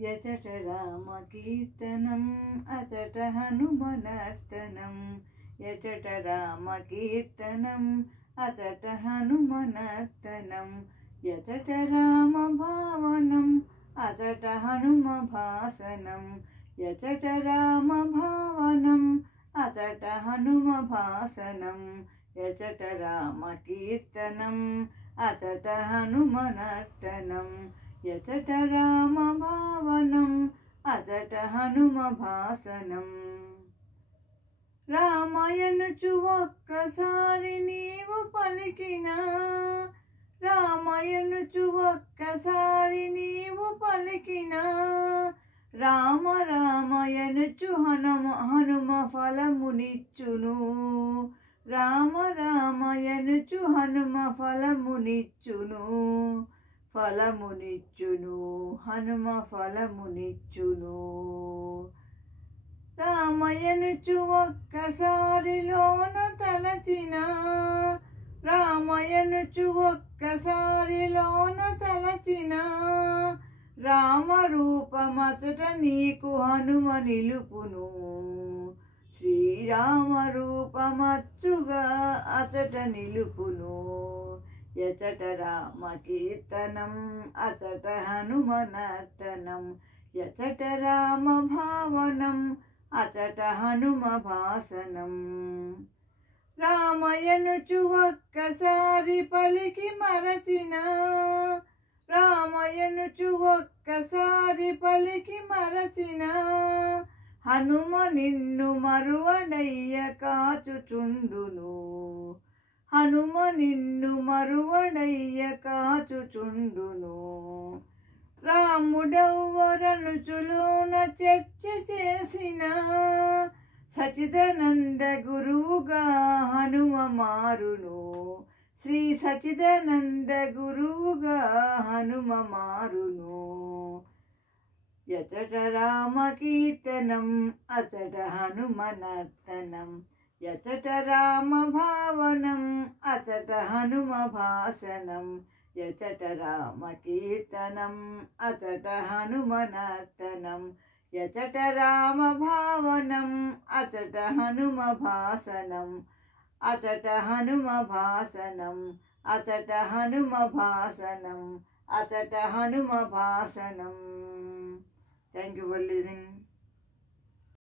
యచట రామ కీర్తనం అచట హనుమనర్తనం యచట రామ కీర్తనం అచట హనుమనర్తనం యచట రామ భావనం అచట హనుమ భాసనం యచట రామ భావనం అచట హనుమ భాసనం యచట రామ కీర్తనం అచట హనుమనర్తనం యచట రామ భావనం అచట హనుమ భాసనం రామయనుచు ఒక్కసారి నీవు పలికినా రామయనుచు ఒక్కసారి నీవు పలికినా రామ రామయనుచు హనుమ ఫలమునిచ్చును రామ రామయనుచు హనుమ ఫలమునిచ్చును హనుమ ఫలమునిచ్చును రామయనుచు ఒక్కసారిలోన తలచిన రామయనుచు ఒక్కసారిలోన తలచిన రామరూపమచట నీకు హనుమ నిలుపును శ్రీరామ రూపమచ్చుగా అచట నిలుపును యచట రామ కీర్తనం అచట హనుమనర్తనం యచట రామ భావనం అచట హనుమ భాసనం రామయనుచు ఒక్కసారి పలికి మరచిన రామయనుచు ఒక్కసారి పలికి మరచిన హనుమ నిన్ను మరువడయ్య కాచుచుండును హనుమ నిన్ను మరువడయ్య కాచుచుండును రాముడెవ్వరనుచులోన చర్చ చేసిన సచిదానంద గురువుగా హనుమ మారును శ్రీ సచిదానంద గురువుగా హనుమ మారును యచట రామ కీర్తనం అచట హనుమనర్తనం యచట రామ భావనం అచట హనుమ భాసనం యచట రామ కీర్తనం అచట హనుమనర్తనం యచట రామ భావనం అచట హనుమ భాసనం అచట హనుమ భాసనం అచట హనుమ భాసనం అచట Hanuma భాసనం. Thank you for listening.